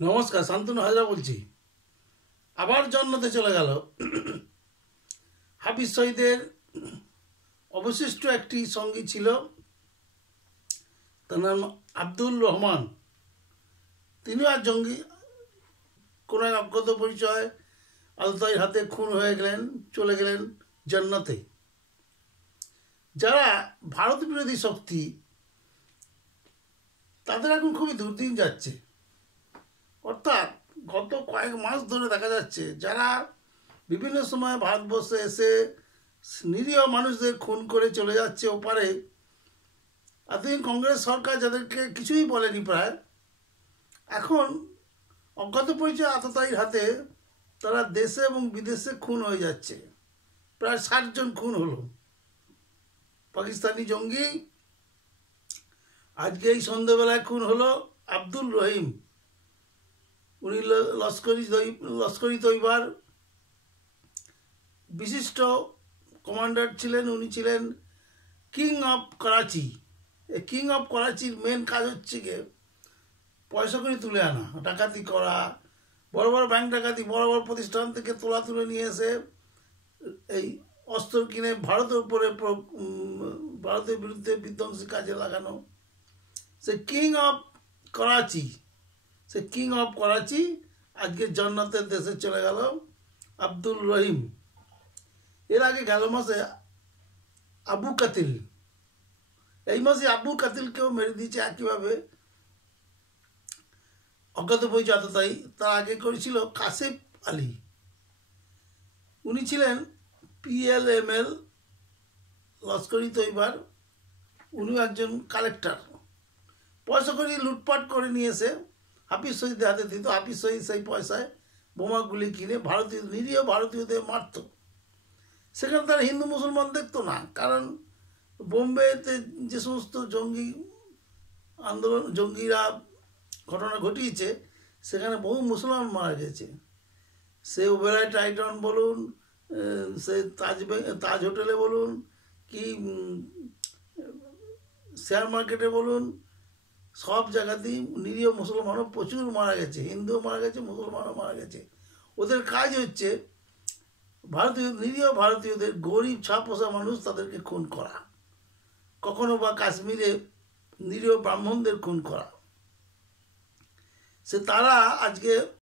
নমস্কার, শান্তনু হাজরা বলছি। আবার জন্নতে চলে গেল। হাফিজ সঈদের অবশিষ্ট একটি সঙ্গী ছিল, তার নাম আব্দুল রহমান। তিনিও আর জঙ্গি, কোনো এক অজ্ঞাত পরিচয় আলতাইর হাতে খুন হয়ে গেলেন, চলে গেলেন জান্নাতে। যারা ভারত বিরোধী শক্তি, তাদের এখন খুবই দুর্দিন যাচ্ছে। অর্থাৎ গত কয়েক মাস ধরে দেখা যাচ্ছে যারা বিভিন্ন সময় ভারতবর্ষে এসে নিরীহ মানুষদের খুন করে চলে যাচ্ছে ওপারে, এতদিন কংগ্রেস সরকার যাদেরকে কিছুই বলেনি প্রায়, এখন অজ্ঞাত পরিচয় আততায়ীর হাতে তারা দেশে এবং বিদেশে খুন হয়ে যাচ্ছে। প্রায় ৬০ জন খুন হলো পাকিস্তানি জঙ্গি। আজকে এই সন্ধ্যেবেলায় খুন হলো আব্দুল রহিম। উনি লস্করি তৈবার বিশিষ্ট কমান্ডার ছিলেন। উনি ছিলেন কিং অফ করাচি। এই কিং অফ করাচির মেন কাজ হচ্ছে গিয়ে পয়সা করে তুলে আনা, ডাকাতি করা, বড় বড় ব্যাংক ডাকাতি, বড় বড় প্রতিষ্ঠান থেকে তোলা তুলে নিয়ে এসে এই অস্ত্র কিনে ভারতের বিরুদ্ধে বিধ্বংসী কাজে লাগানো। সে কিং অফ করাচি আজকে জান্নাতের দেশে চলে গেল আব্দুল রহিম। এর আগে গেল মাসে আবু কাতিল, এই মাসে আবু কাতিলকেও মেরে দিয়েছে একইভাবে অজ্ঞাত পরিচয় আততায়ী। তার আগে করেছিল কাসেফ আলী। উনি ছিলেন PLML লস্করি তৈবার। উনিও একজন কালেক্টর। পয়সা করে লুটপাট করে নিয়েছে, হাফিজ সঈদের হাতে দিত। হাফিজ সঈদ সেই পয়সায় বোমাগুলি কিনে নিরীহ ভারতীয়দের মারত। সেখানে তারা হিন্দু মুসলমান দেখতো না, কারণ বোম্বেতে যে সমস্ত জঙ্গিরা ঘটনা ঘটিয়েছে, সেখানে বহু মুসলমান মারা গেছে। সে ওবেরয় টাইটন বলুন, সে তাজ হোটেলে বলুন, কি শেয়ার মার্কেটে বলুন, সব জায়গাতেই নিরীহ মুসলমানও প্রচুর মারা গেছে। হিন্দুও মারা গেছে, মুসলমানও মারা গেছে। ওদের কাজ হচ্ছে নিরীহ ভারতীয়দের, গরিব ছাপোষা মানুষ, তাদেরকে খুন করা। কখনো বা কাশ্মীরে নিরীহ ব্রাহ্মণদের খুন করা। তারা আজকে